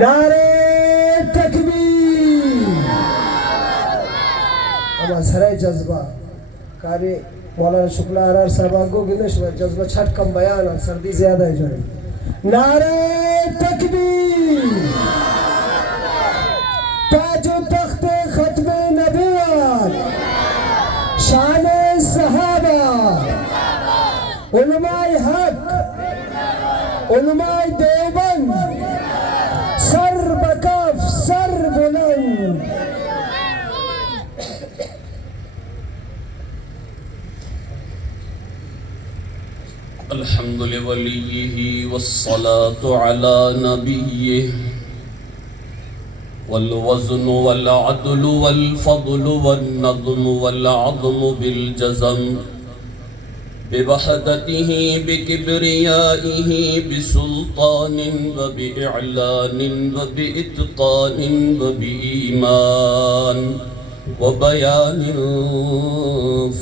نعرہ تکبیر. اما سرائے جذبہ کاری مولانا شکلہ ارار صاحب آگو گنش و جذبہ چھٹ کم بیان اور سردی زیادہ ہے جوڑی. نعرہ تکبیر. تاج و تخت ختم نبوت، شان صحابہ، علماء حق، علماء دیوبند، سر بکف سر بلند. الحمد لولیہ والصلاة علی نبیہ والوزن والعدل والفضل والنظم والعظم بالجزم بوحدته بكبريائه بسلطان وبإعلان وبإتقان وبإيمان وبيان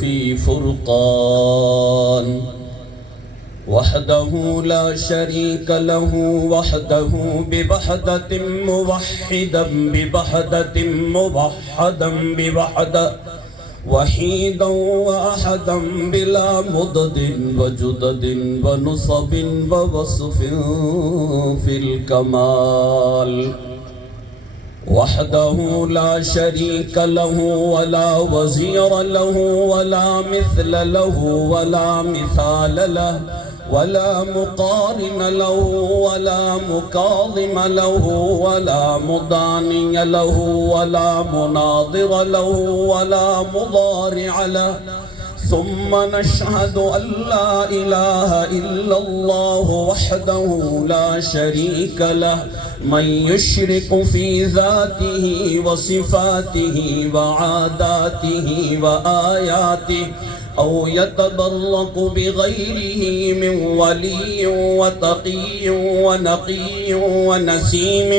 في فرقان وحده لا شريك له وحده بوحدة موحدا بوحدة موحدا بوحدة وحيدا وأحدا بلا مضد وجدد ونصب ووصف في الكمال وحده لا شريك له ولا وزير له ولا مثل له ولا مثال له ولا مقارن له ولا مكاظم له ولا مضاني له ولا مناظر له ولا مضارع له. ثم نشهد أن لا إله إلا الله وحده لا شريك له من يشرك في ذاته وصفاته وعاداته وآياته أو يتبرك بغيره من ولي وتقي ونقي ونسيم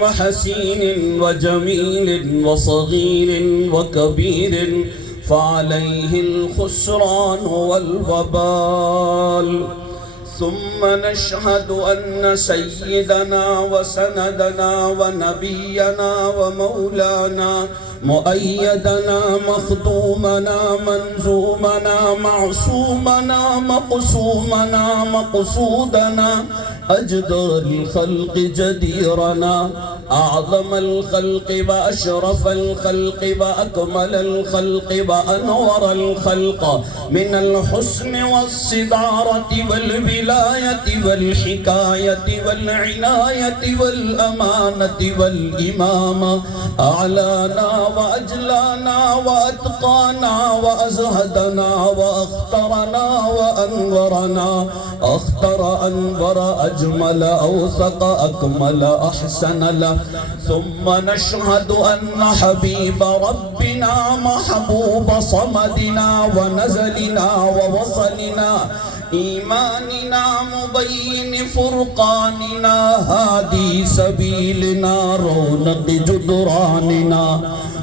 وحسين وجميل وصغير وكبير فعليه الخسران والوبال. ثم نشهد أن سيدنا وسندنا ونبينا ومولانا مؤيدنا مخدومنا منزومنا معصومنا مقسومنا مقصودنا أجدر الخلق جديرنا أعظم الخلق وأشرف الخلق وأكمل الخلق وأنور الخلق من الحسن والصدارة والولاية والحكاية والعناية والأمانة والإمامة أعلانا وأجلانا وأتقانا وأزهدنا وأخترنا وأنورنا أختر أنور أجمل أوثق أكمل أحسن له. ثم نشهد أن حبيب ربنا محبوب صمدنا ونزلنا ووصلنا إيماننا مبين فرقاننا هادي سبيلنا رونق جدراننا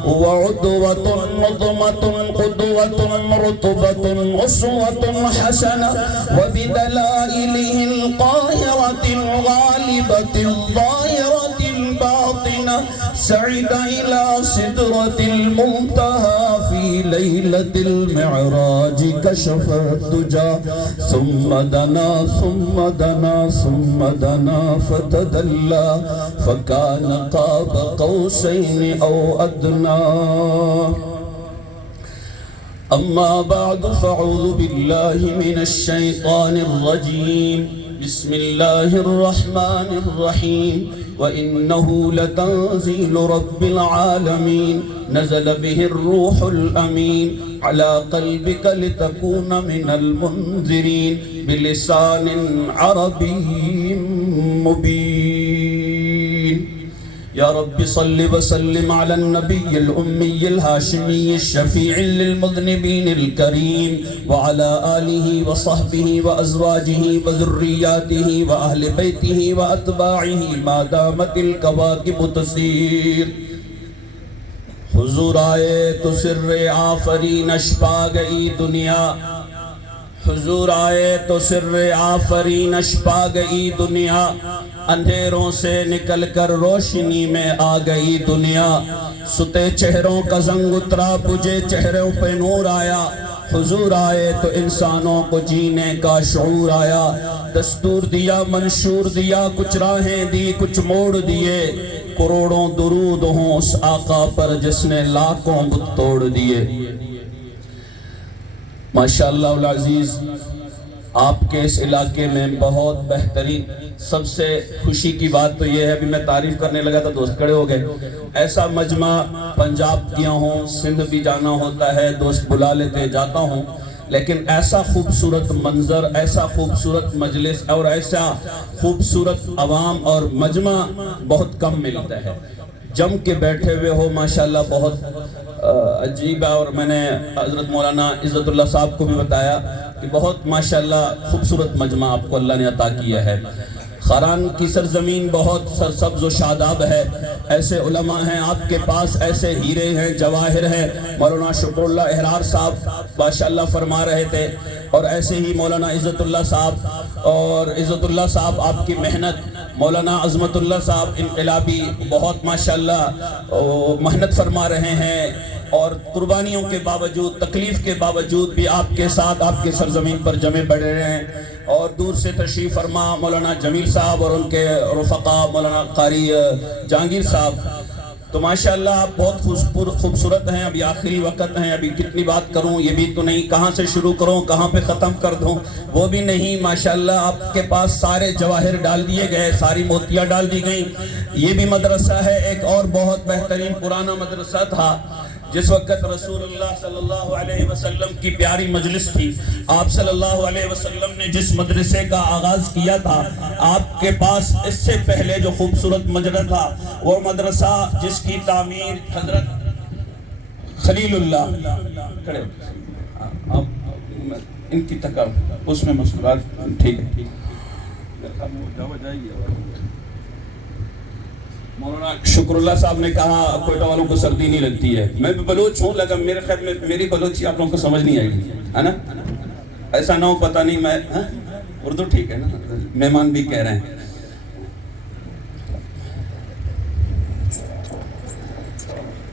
وعدوة نظمة قدوة رتبة أسوة حسنة وبدلائله القاهرة الغالبة الظاهرة الباطنة سعد إلى سدرة المنتهى في ليلة المعراج كشف الدجى ثم دنا ثم دنا ثم دنا فتدلى فكان قاب قوسين أو أدنى. أما بعد فأعوذ بالله من الشيطان الرجيم. بسم الله الرحمن الرحيم. وإنه لتنزيل رب العالمين نزل به الروح الأمين على قلبك لتكون من المنذرين بلسان عربي مبين. يا رب صل وسلم على النبي الأمي الهاشمي الشفيع للمذنبين الكريم وعلى آله وصحبه وأزواجه وذرياته وأهل بيته وأتباعه ما دامت الكواكب تسير. حضور آئے تو سر آفرین اشپا گئی دنیا، حضور آئے تو سر آفرینش پا گئی دنیا، اندھیروں سے نکل کر روشنی میں آ گئی دنیا، ستے چہروں کا زنگ اترا، بجھے چہروں پہ نور آیا، حضور آئے تو انسانوں کو جینے کا شعور آیا، دستور دیا منشور دیا، کچھ راہیں دی کچھ موڑ دیے، کروڑوں درود ہوں اس آقا پر جس نے لاکھوں بت توڑ دیے۔ ماشاءاللہ العزیز، آپ کے اس علاقے میں بہت بہترین، سب سے خوشی کی بات تو یہ ہے، ابھی میں تعریف کرنے لگا تو دوست کھڑے ہو گئے، ایسا مجمع پنجاب گیا ہوں، سندھ بھی جانا ہوتا ہے، دوست بلا لیتے جاتا ہوں، لیکن ایسا خوبصورت منظر، ایسا خوبصورت مجلس اور ایسا خوبصورت عوام اور مجمع بہت کم ملتا ہے۔ جم کے بیٹھے ہوئے ہو ماشاءاللہ، بہت عجیب ہے، اور میں نے حضرت مولانا عزت اللہ صاحب کو بھی بتایا کہ بہت ماشاءاللہ خوبصورت مجمع آپ کو اللہ نے عطا کیا ہے۔ خاران کی سرزمین بہت سرسبز و شاداب ہے، ایسے علماء ہیں آپ کے پاس، ایسے ہیرے ہیں، جواہر ہیں۔ مولانا شکر اللہ احرار صاحب ماشاءاللہ فرما رہے تھے، اور ایسے ہی مولانا عزت اللہ صاحب، اور عزت اللہ صاحب آپ کی محنت، مولانا عظمت اللہ صاحب انقلابی بہت ماشاءاللہ محنت فرما رہے ہیں، اور قربانیوں کے باوجود، تکلیف کے باوجود بھی آپ کے ساتھ آپ کے سرزمین پر جمع پڑے رہے ہیں۔ اور دور سے تشریف فرما مولانا جمیل صاحب اور ان کے رفقا مولانا قاری جہانگیر صاحب، تو ماشاءاللہ آپ بہت خوبصورت ہیں۔ ابھی آخری وقت ہیں، ابھی کتنی بات کروں یہ بھی تو نہیں، کہاں سے شروع کروں کہاں پہ ختم کر دوں وہ بھی نہیں۔ ماشاءاللہ آپ کے پاس سارے جواہر ڈال دیے گئے، ساری موتیاں ڈال دی گئیں۔ یہ بھی مدرسہ ہے، ایک اور بہت بہترین پرانا مدرسہ تھا، جس وقت رسول اللہ صلی اللہ علیہ وسلم کی پیاری مجلس تھی، آپ صلی اللہ علیہ وسلم نے جس مدرسے کا آغاز کیا تھا، آپ کے پاس اس سے پہلے جو خوبصورت مدرسہ تھا، وہ مدرسہ جس کی تعمیر حضرت خلیل اللہ، آپ ان کی تکب اس میں مسکرات ٹھیک ہے، مولانا شکر اللہ صاحب نے کہا کوئٹہ والوں کو سردی نہیں لگتی ہے، میں بھی بلوچ ہوں، لگا میرے خیال میں میری بلوچی آپ لوگوں کو سمجھ نہیں آئے گی، ہے نا؟ ایسا نہ ہو پتہ نہیں، میں اردو ٹھیک ہے نا، مہمان بھی کہہ رہے ہیں۔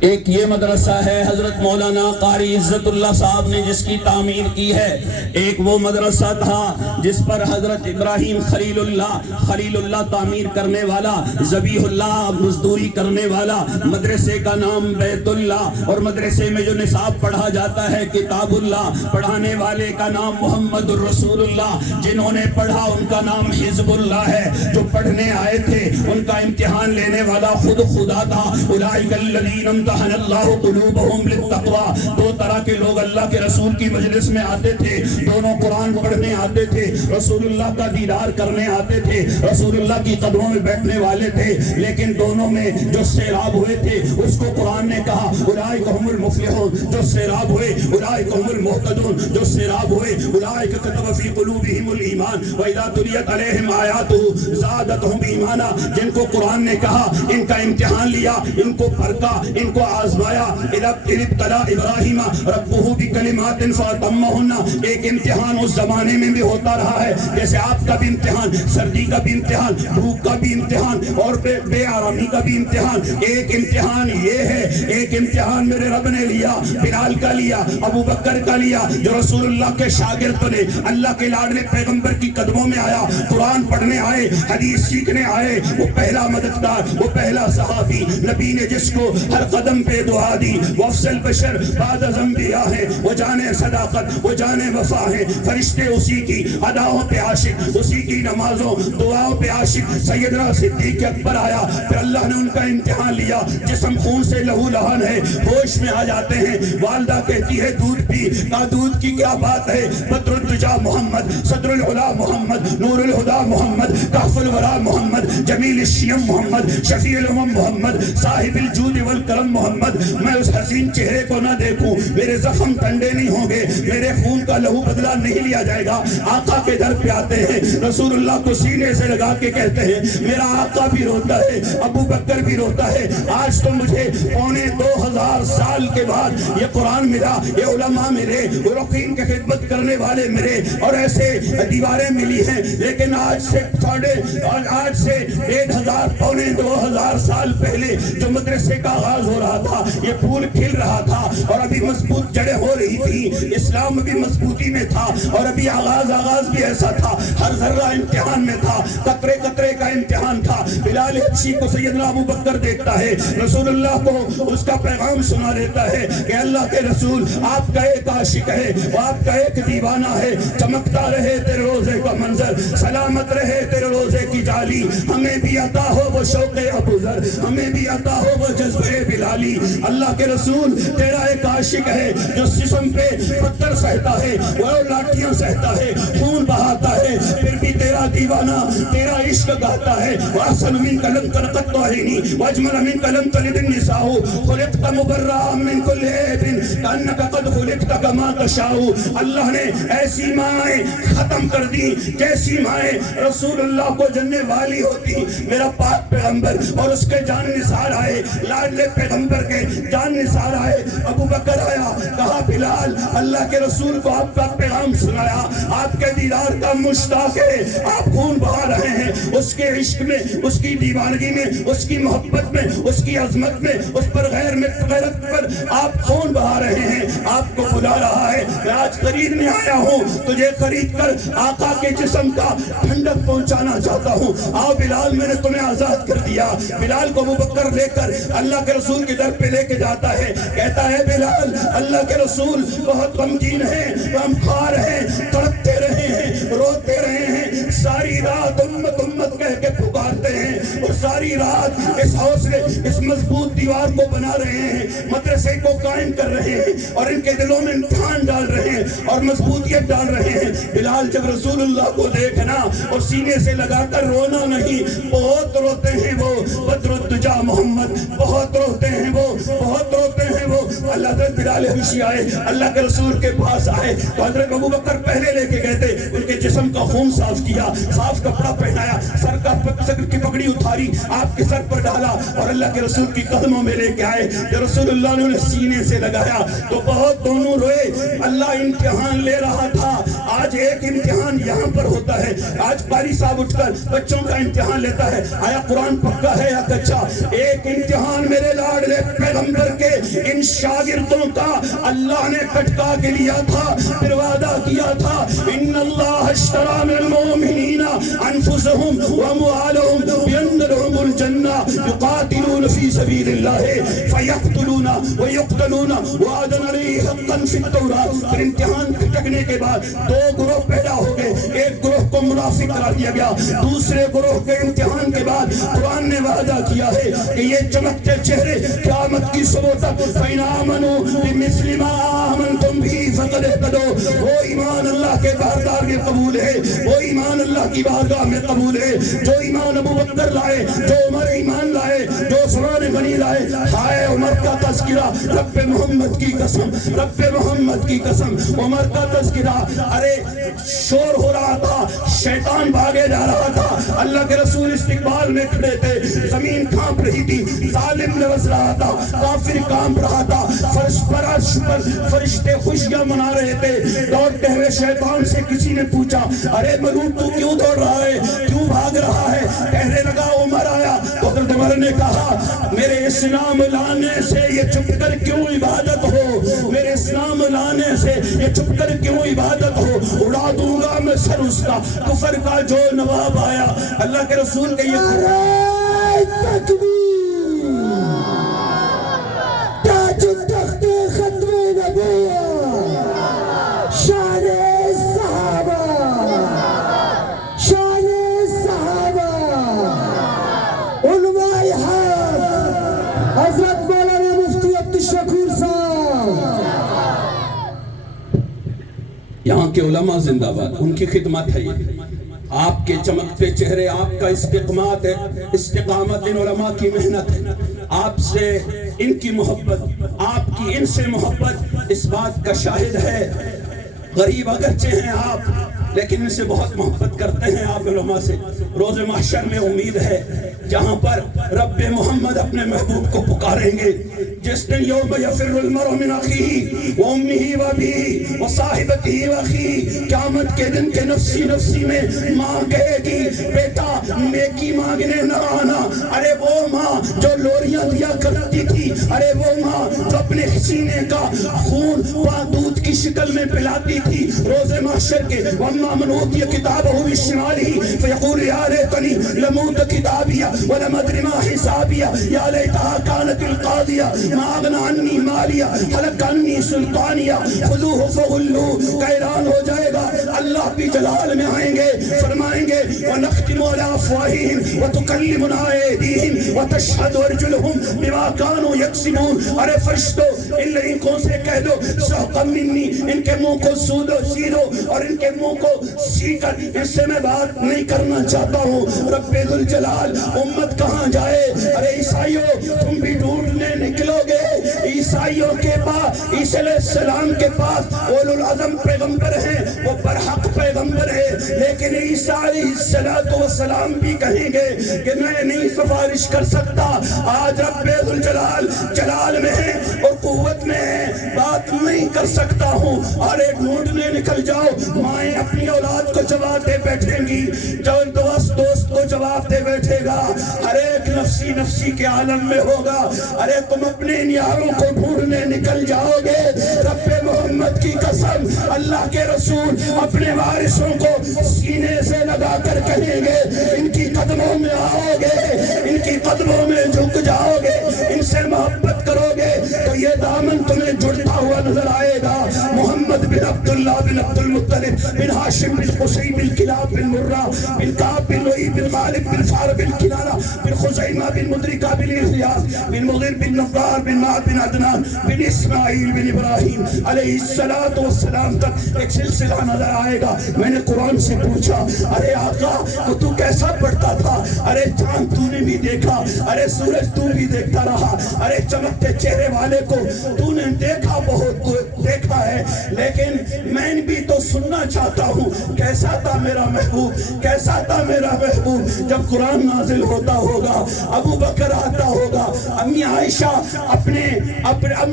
ایک یہ مدرسہ ہے حضرت مولانا قاری عزت اللہ صاحب نے جس کی تعمیر کی ہے، ایک وہ مدرسہ تھا جس پر حضرت ابراہیم خلیل اللہ تعمیر کرنے والا، ذبیح اللہ مزدوری کرنے والا، مدرسے کا نام بیت اللہ، اور مدرسے میں جو نصاب پڑھا جاتا ہے کتاب اللہ، پڑھانے والے کا نام محمد الرسول اللہ، جنہوں نے پڑھا ان کا نام حزب اللہ ہے، جو پڑھنے آئے تھے ان کا امتحان لینے والا خود خدا تھا۔ اولئک الذین امتحن اللہ قلوبہم للتقوی، دو طرح کے لوگ اللہ کے رسول کی مجلس میں آتے تھے، دونوں قرآن پڑھنے آتے تھے، رسول اللہ کا دیدار کرنے آتے تھے، رسول اللہ کی قدموں میں بیٹھنے والے تھے، لیکن دونوں میں جو سیراب ہوئے تھے اس کو قرآن نے کہا اولئک ہم المفلحون، جو سیراب ہوئے اولئک ہم المہتدون، جو سیراب ہوئے اولئک کتب فی قلوبہم الایمان واذا تلیت علیہم آیاتہ زادتہم ایمانا، جن کو قرآن نے کہا ان کا امتحان لیا، ان کو پرکھا، ان کو آزمایا، اذ ابتلی ابراہیم ربہ بکلمات فاتمہن، ایک امتحان اس زمانے میں بھی ہوتا رہا ہے، جیسے آپ کا بھی امتحان، سردی کا بھی امتحان، بھوک کا بھی امتحان، اور بے آرامی کا بھی امتحان، ایک امتحان یہ ہے، ایک امتحان میرے رب نے لیا، بلال کا لیا، ابو بکر کا لیا، جو رسول اللہ کے شاگرد بنے، اللہ کے لاڈلے پیغمبر کی قدموں میں آیا، قرآن پڑھنے آئے، حدیث سیکھنے آئے، وہ پہلا مددگار، وہ پہلا صحابی، نبی نے جس کو ہر قدم پہ دعا دی، وہ افضل بشر بعد از انبیاء ہے، وہ جانے صداقت، وہ جانے وفا ہے، فرشتے اسی کی اداؤں پہ عاشق، اسی کی نمازوں دعاؤں پہ عاشق، سیدنا صدیق اکبر آیا، پھر اللہ نے ان کا امتحان لیا، جسم خون سے لہو لہان ہے، ہوش میں آ جاتے ہیں، والدہ کہتی ہے دودھ پی، کا دودھ کی کیا بات ہے، بدر الدجا محمد، صدر العلا محمد، نور الہدا محمد، کہف الورا محمد، جمیل الشیعہ شیم محمد شفیع الامم محمد صاحب الجود والکرم محمد، میں اس حسین چہرے کو نہ دیکھوں، میرے زخم ٹھنڈے نہیں ہوں گے، میرے خون کا لہو بدلہ نہیں لیا جائے گا۔ آقا کے در پہ آتے ہیں، رسول اللہ کو سینے سے لگا کے کہتے ہیں میرا آقا بھی روتا ہے، ابو بکر بھی روتا ہے۔ آج تو مجھے 2500 سال کے بعد یہ قرآن ملا، یہ علماء ملے، رقیم کے خدمت کرنے والے ملے، اور ایسے دیواریں ملی ہیں، لیکن آج سے 1500 پونے 2000 سال پہلے جو مدرسے کا آغاز ہو رہا تھا، یہ پھول کھل رہا تھا اور ابھی مضبوط جڑیں ہو رہی تھی، اسلام بھی مضبوطی میں تھا، اور ابھی آغاز بھی ایسا تھا، ہر ذرہ امتحان میں تھا، قطرے قطرے کا امتحان تھا۔ بلال حبشی کو سیدنا ابو بکر دیکھتا ہے، رسول اللہ کو اس کا پیغام سنا دیتا ہے کہ اللہ کے رسول آپ کا ایک عاشق ہے، وہ آپ کا ایک دیوانہ ہے، چمکتا رہے تیرے روزے کا منظر، سلامت رہے تیرے روزے کی جالی، ہمیں بھی عطا ہو وہ شوق ابو ذر، ہمیں بھی عطا ہو وہ جذبہ بلالی۔ اللہ کے رسول تیرا ایک عاشق ہے جو جسم پہ پتھر سہتا ہے، وہ لاٹھیاں سہتا ہے، خون بہاتا ہے، پھر بھی تیرا دیوانہ تیرا عشق گاتا ہے۔ وَأَحْسَنُ مِنْكَ لَمْ تَلِدْ عَيْنِي وَأَجْمَلَ مِنْكَ لَمْ تَلِدِ النِّسَاءُ خُلِقْتَ مُبَرَّأً مِنْ كُلِّ عَيْبٍ كَأَنَّكَ قَدْ خُلِقْتَ كَمَا تَشَاءُ۔ اللہ نے ایسی مائیں ختم کر دی جیسی مائیں رسول اللہ کو جننے والی ہوتی۔ میرا پاک پیغمبر اور اس کے جان نثار آئے، لاڈلے پیغمبر کے جان نثار آئے، ابو بکر آیا، کہا بلال اللہ کے رسول کو آپ کا پیغام سنایا، آپ کے دیدار کا مشتاق ہے، آپ خون بہا رہے ہیں، اس کے عشق میں، اس کی دیوانگی میں، اس کی محبت میں، اس کی عظمت میں، اس پر غیرت پر آپ خون بہا رہے ہیں، آپ کو بلا رہا ہے۔ میں آج خریدنے آیا ہوں، تجھے خرید کر آقا کے جسم کا ٹھنڈک پہنچانا چاہتا ہوں۔ آؤ بلال، میں نے تمہیں آزاد کر دیا۔ بلال کو ابو بکر لے کر اللہ کے رسول کے در پہ لے کے جاتا ہے، کہتا ہے بلال اللہ کے رسول بہت غمگین ہیں، غمخوار ہیں، تڑپتے رہے ہیں، روتے رہے ہیں، ساری رات امت امت کہہ کے پکارتے ہیں، اور ساری رات اس حوصلے اس مضبوط دیوار کو بنا رہے ہیں، مدرسے کو قائم کر رہے ہیں، اور ان کے دلوں میں امتحان ڈال رہے ہیں اور مضبوطیت ڈال رہے ہیں۔ بلال جب رسول اللہ کو دیکھنا اور سینے سے لگا کر رونا نہیں، بہت روتے ہیں وہ بدر الدجا محمد، بہت روتے ہیں وہ، بہت روتے ہیں وہ۔ اللہ حضرت بلال حبشی آئے، اللہ کے رسول کے پاس آئے تو حضرت ابو بکر پہلے لے کے گئے تھے، ان کے جسم کا خون صاف کیا، صاف کپڑا پہنایا، سر کی پگڑی اتاری، آپ کے سر پر ڈالا، اور اللہ کے رسول کی قدموں میں لے کے آئے۔ جب رسول اللہ نے انہیں سینے سے لگایا تو بہت دونوں روئے۔ اللہ امتحان لے رہا تھا۔ آج ایک امتحان یہاں پر ہوتا ہے، آج قاری صاحب اٹھ کر بچوں کا امتحان لیتا ہے، آیا قرآن پکا ہے یا کچا۔ ایک امتحان میرے لاڈلے پیغمبر کے ان شاگردوں کا اللہ نے کٹکا کے لیا تھا، پھر وعدہ کیا تھا ان اللہ اشترى من المؤمنین انفسهم واموالهم بان لهم الجنہ یقاتلون فی سبیل اللہ فیقتلون ویقتلون وعدا علیہ حقا فی التوراۃ۔ پھر امتحان کھٹکنے کے بعد دو گروہ پیدا ہو گئے، ایک گروہ کو منافق قرار دیا گیا، دوسرے گروہ کے امتحان کے بعد قرآن نے وعدہ کیا ہے کہ یہ چمکتے چہرے قیامت کی صبح تک فَإِنْ آمَنُوا بِمِثْلِ مَا آمَنْتُمْ بِهِ فَقَدْ اهْتَدَوْا۔ وہ ایمان اللہ کے بارگاہ میں قبول ہے، وہ ایمان اللہ کی بارگاہ میں قبول ہے، جو ایمان ابو بکر لائے، جو عمر ایمان لائے، جو عثمان غنی لائے۔ ہائے عمر کا تذکرہ، رب محمد کی قسم، رب محمد کی قسم، عمر کا تذکرہ۔ ارے شور ہو رہا تھا، شیطان بھاگے جا رہا تھا، اللہ کے رسول استقبال میں کھڑے تھے، زمین کانپ رہی تھی، ظالم لرز رہا تھا، کافر کانپ رہا تھا، فرش پر فرشتے خوشیاں منا رہے تھے۔ دوڑتے ہوئے شیطان سے کسی نے پوچھا ارے ملعون تو کیوں دوڑ رہا ہے، کیوں بھاگ رہا ہے؟ کہنے لگا عمر آیا تو حضرت عمر نے کہا میرے اسلام لانے سے یہ چھپ کر کیوں عبادت ہو، میرے اسلام لانے سے یہ چھپ کر کیوں عبادت ہو، اڑا دوں گا میں سر اس کا کفر کا جو نواب آیا۔ اللہ کے رسول کے یہ تاج تخت ختم نبوت، شان صحابہ، شان صحابہ، علماء حق حضرت مولانا مفتی عبدالشکور صاحب۔ یہاں کے علماء زندہ باد، ان کی خدمت ہے یہ۔ آپ کے چمکتے چہرے، آپ کا استقامت ہے، استقامت ان علماء کی محنت ہے، آپ سے ان کی محبت، آپ کی ان سے محبت اس بات کا شاہد ہے۔ غریب اگرچہ ہیں آپ لیکن ان سے بہت محبت کرتے ہیں آپ علماء سے۔ روز محشر میں امید ہے جہاں پر رب محمد اپنے محبوب کو پکاریں گے، جس دن یوم یفر المرء من اخیہ وامہ وابیہ وصاحبتہ واخیہ، قیامت کے دن کے نفسی نفسی میں ماں کہے گی بیٹا نیکی مانگنے نہ آنا۔ ارے وہ ماں جو لوریاں دیا کرتی تھی، ارے وہ ماں جو اپنے سینے کا خون دودھ کی شکل میں پلاتی تھی، روز محشر کے وَمَّا مَنْ أُوتِيَ كِتَابَهُ بِشِمَالِهِ فَيَقُولُ يَا لَيْتَنِي لَمْ أُوتَ كِتَابِيَهْ وَلَمْ أَدْرِ مَا حِسَابِيَهْ يَا لَيْتَهَا كَانَتِ الْقَاضِيَةَ مَا أَغْنَىٰ عَنِّي مَالِيَهْ هَلَكَ عَنِّي سُلْطَانِيَهْ خُذُوهُ فَغُلُّوهُ کا اعلان ہو جائے گا۔ اللہ بھی جلال میں آئیں گے، فرمائیں گے وَنَخْتِمُ عَلَىٰ أَفْوَاهِهِمْ وَتُكَلِّمُنَا أَيْدِيهِمْ وَتَشْهَدُ أَرْجُلُهُمْ بِمَا كَانُوا يَكْسِبُونَ۔ ارے فرشتوں ان لڑکوں سے کہہ دو سحقا منی، ان کے منہ کو سیدو اور ان کے منہ کو سی کر، اس سے میں بات نہیں کرنا چاہتا ہوں۔ رب ذوالجلال امت کہاں جائے؟ ارے عیسائیوں تم بھی ڈھونڈنے نکلو گے۔ عیسائیوں کے پاس، عیسیٰ علیہ السلام کے پاس اولو العزم پیغمبر ہیں، وہ برحق پیغمبر ہے، لیکن عیسیٰ علیہ السلام بھی کہیں گے کہ میں نہیں سفارش کر سکتا۔ آج رب ذوالجلال جلال میں ہے اور قوت میں ہے، بات نہیں کر سکتا ہوں۔ ارے ڈھونڈنے نکل جاؤ۔ مائیں اپنی اولاد کو جواب دے بیٹھیں گی، جو دوست کو جواب دے بیٹھے گا، ہر ایک نفسی نفسی کے عالم میں ہوگا۔ ارے تم اپنے ان یاروں کو ڈھونڈنے نکل جاؤ گے، رب محمد کی قسم اللہ کے رسول اپنے وارثوں کو سینے سے لگا کر کہیں گے ان کی قدموں میں آؤ گے، ان کی قدموں میں جھک جاؤ گے، ان سے محبت کرو گے تو یہ دامن تمہیں جڑتا ہوا نظر آئے گا۔ محمد بن عبداللہ بن عبد المطلب بن ہاشم بن قصی بن کلاب بن مرہ بن کعب بن لؤی بن غالب بن فار بن کنانہ بن خزیمہ بن مدرکہ بن الیاس بن مغیر بن نظار بن معد بن عدنان بن اسماعیل بن ابراہیم علیہ السلام تک ایک سلسلہ نظر آئے گا۔ میں نے قرآن سے پوچھا ارے آقا تو کیسا پڑھتا تھا؟ ارے چاند تو نے بھی دیکھا، ارے سورج تو بھی دیکھتا رہا، ارے چمکتے چہرے والے کو تو نے دیکھا، بہت دیکھا ہے، لیکن میں بھی تو سننا چاہتا ہوں کیسا تھا میرا محبوب، کیسا تھا میرا محبوب جب قرآن نازل ہوتا ہوگا، ابو بکر آتا ہوگا، امی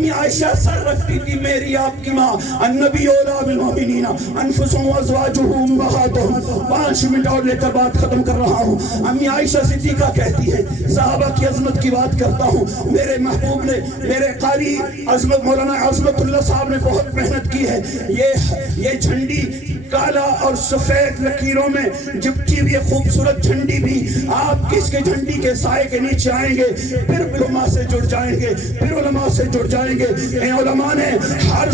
عائشہ سر رکھتی تھی میری آپ کی ماں، النبی اولیٰ بالمؤمنین انفسهم وازواجہ امہاتہم۔ 5 منٹ اور لے کر بات ختم کر رہا ہوں۔ امی عائشہ صدیقہ کہتی ہے، صحابہ کی عظمت کی بات کرتا ہوں، میرے محبوب نے، میرے قاری عظمت مولانا عظمت اللہ صاحب نے بہت محنت کی ہے۔ یہ جھنڈی کالا اور سفید لکیروں میں جبکی ہوئی خوبصورت جھنڈی بھی آپ کس کے جھنڈی کے سائے کے نیچے آئیں گے، پھر علماء سے جڑ جائیں گے، پھر علماء سے جڑ جائیں گے۔ اے علماء نے ہر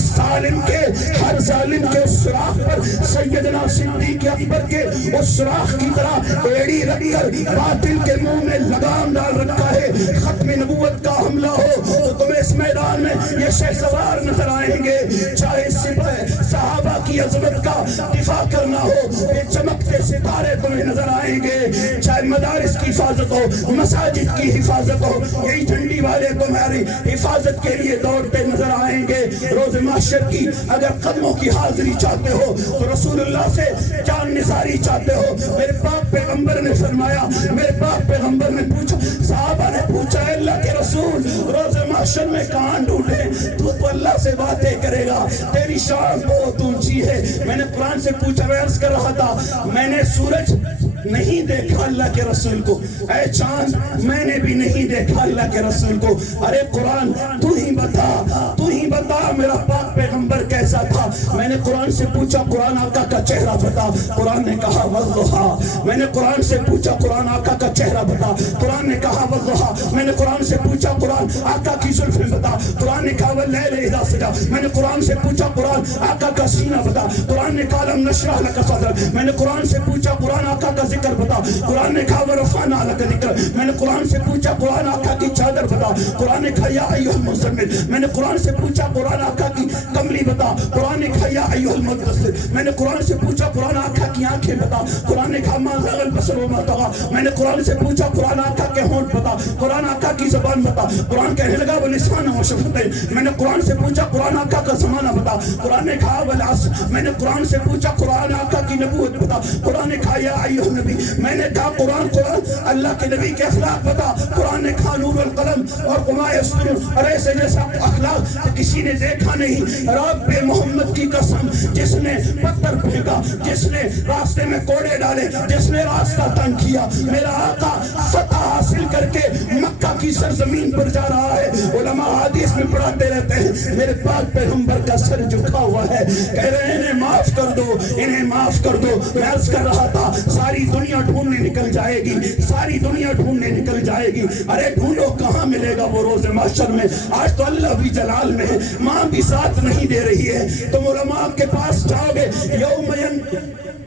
ظالم کے سراخ پر سیدنا صدیق اکبر کے اس سراخ کی طرح ایڑی رکھ کر باطل کے منہ میں لگام ڈال رکھا ہے۔ ختم نبوت کا حملہ ہو تو تمہیں اس میدان میں یہ شہسوار نظر آئیں گے، چاہے سپاہ صحابہ کی عظمت کا دفاع کرنا ہو، یہ چمکتے ستارے تمہیں نظر آئیں گے، چاہے مدارس کی حفاظت ہو، مساجد کی حفاظت ہو، یہی جھنڈی والے تمہاری حفاظت کے لیے دوڑتے نظر آئیں گے۔ روز محشر کی اگر قدموں کی حاضری چاہتے ہو تو رسول اللہ سے جان نثاری چاہتے ہو، میرے پاک پیغمبر نے فرمایا، میرے پاک پیغمبر نے پوچھا، صحابہ نے پوچھا اے اللہ کے رسول روز محشر میں کہاں ڈھونڈے؟ تو اللہ سے باتیں کرے گا، تیری شان بہت اونچی ہے۔ میں نے قرآن سے پوچھا، میں عرض کر رہا تھا میں نے سورج نہیں دیکھا اللہ کے رسول کو، اے چاند میں نے بھی نہیں دیکھا اللہ کے رسول کو، ارے قرآن تو ہی بتا میرا پاک پیغمبر کیسا تھا۔ میں نے قرآن سے پوچھا قرآن آقا کا چہرہ بتا، قرآن نے کہا والضحیٰ۔ میں نے قرآن سے پوچھا قرآن آقا کا چہرہ بتا، قرآن نے کہا والضحیٰ۔ میں نے قرآن سے پوچھا قرآن آقا کی زلفیں بتا، قرآن نے کہا واللیل اذا سجا. میں نے قرآن سے پوچھا قرآن آقا کا سینہ بتا. قرآن نے کہا لم نشرح لک صدرک. میں نے قرآن سے پوچھا قرآن آقا کا ذکر بتا. قرآن نے کہا ورفعنا لک ذکرک. میں نے قرآن سے پوچھا قرآن آقا کی چادر بتا. قرآن نے کہا یا ایھا المزمل. میں نے قرآن سے پوچھا قرآن آقا کی کملی بتا. قرآن نے کہا یا ایھا المدثر. میں نے قرآن سے پوچھا قرآن آقا کی آنکھیں بتا. قرآن نے کہا ما زاغ البصر وما طغى. میں نے قرآن سے پوچھا قرآن آقا کے ہونٹ بتا. قرآن آقا کی زبان بتا. قرآن کہنے لگا ولسان و شفتین. میں نے قرآن سے پوچھا قرآن آقا کا زمانہ بتا. قرآن نے کہا والعصر. میں نے قرآن سے پوچھا قرآن آقا کی نبوت بتا. قرآن نے کہا یا ایھا النبی. میں نے کہا قرآن اللہ کے نبی کے اخلاق بتا. قرآن نے کہا نور القلم اور قما یسطرون. اور ایسے جیسا اخلاق کسی نے دیکھا نہیں. رب محمد کی قسم جس نے پتھر پھینکا, جس نے راستے میں کوڑے ڈالے, جس نے راستہ تنگ کیا, میرا آقا فتح حاصل کر کے مکہ کی سرزمین پر جا رہا ہے. علماء حدیث میں پڑھاتے رہتے ہیں میرے پاک پیغمبر کا سر جھکا ہوا ہے, کہہ رہے ہیں انہیں معاف کر دو, انہیں معاف کر دو. میں عرض کر رہا تھا ساری دنیا ڈھونڈنے نکل جائے گی, ساری دنیا ڈھونڈنے نکل جائے گی. ارے ڈھونڈو کہاں ملے گا وہ روز محشر میں. آج تو اللہ بھی جلال میں ہے, ماں بھی ساتھ نہیں دے رہی ہے. تم علماء کے پاس جاؤ گے یوم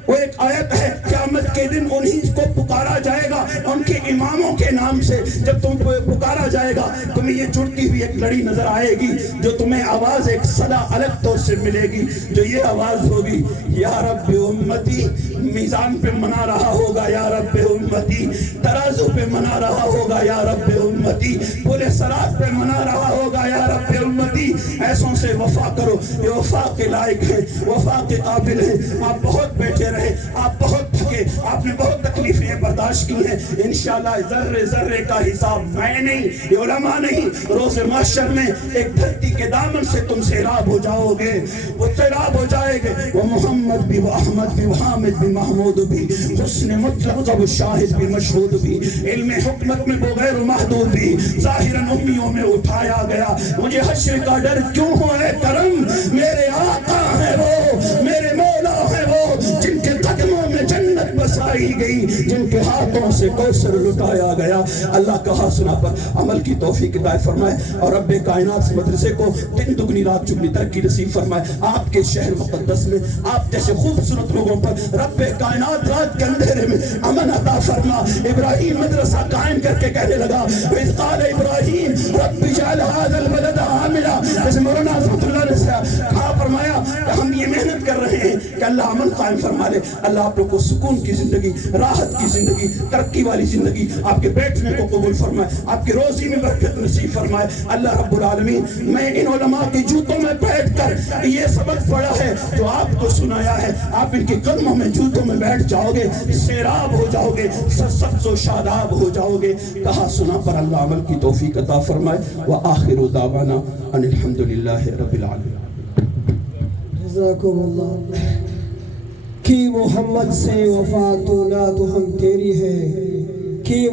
وہ ایک آیت ہے قیامت کے دن انہی کو پکارا جائے گا ان کے اماموں کے نام سے. جب تم کو پکارا جائے گا تمہیں یہ جڑتی ہوئی ایک لڑی نظر آئے گی جو تمہیں آواز ایک صدا الگ طور سے ملے گی, جو یہ آواز ہوگی یا رب امتی. میزان پہ منا رہا ہوگا یا رب امتی, ترازو پہ منا رہا ہوگا یا رب امتی, پل صراط پہ منا رہا ہوگا یا رب امتی. ایسوں سے وفا کرو, یہ وفا کے لائق ہے, وفا کے قابل ہے. آپ بہت بیٹھے رہے, آپ بہت تھکے, آپ نے بہت تکلیفیں برداشت کی ہیں. انشاءاللہ ذرے ذرے کا حساب میں نہیں, یہ علماء نہیں, روز محشر میں ایک دھرتی کے دامن سے تم سیراب ہو جاؤ گے. وہ سیراب ہو جائے گے, وہ محمد بھی, وہ احمد بھی, وہ حامد بھی, محمود بھی, حسن مطلق و شاہد بھی, مشہود بھی, علم حکمت میں وہ غیر محدود بھی, ظاہراً امیوں میں اٹھایا گیا. مجھے حشر کا ڈر کیوں ہو اے کرم, میرے آقا ہیں وہ, میرے مولا ہیں وہ, جن کے قدموں میں جنت بسائی گئی, جن کے ہاتھوں سے کوثر لٹایا گیا. اللہ کہا سنا پر عمل کی توفیق عطا فرمائے اور رب کائنات مدرسے کو دن دگنی رات چگنی ترقی نصیب فرمائے. آپ کے شہر مقدس میں آپ جیسے خوبصورت لوگوں پر رب کائنات رات کے اندھیرے میں امن عطا فرما. ابراہیم مدرسہ قائم کر کے کہنے لگا اذ قال ابراہیم رب اجعل هذا البلد آمنا. جیسے مولانا رحمۃ اللہ نے کہا فرمایا کہ ہم یہ محنت کر رہے ہیں کہ اللہ امن قائم فرما لے. اللہ آپ لوگ کو سکون کی زندگی, راحت کی زندگی, ترقی والی زندگی, آپ کے بیٹھنے کو قبول فرمائے, آپ کی روزی میں برکت نصیب فرمائے. اللہ رب العالمین, میں ان علماء کی جوتوں میں بیٹھ کر یہ سبق پڑھا ہے جو آپ کو سنایا ہے, آپ ان کے قدموں میں جوتوں میں بیٹھ جاؤ گے, سیراب ہو جاؤ گے, سرسبز و شاداب ہو جاؤ گے. کہا سنا پر اللہ عمل کی توفیق عطا فرمائے. وآخر دعوانا ان الحمدللہ رب العالمین. جزاکم اللہ. کی محمد سے وفا تو نہ تو ہم تیری ہے, کی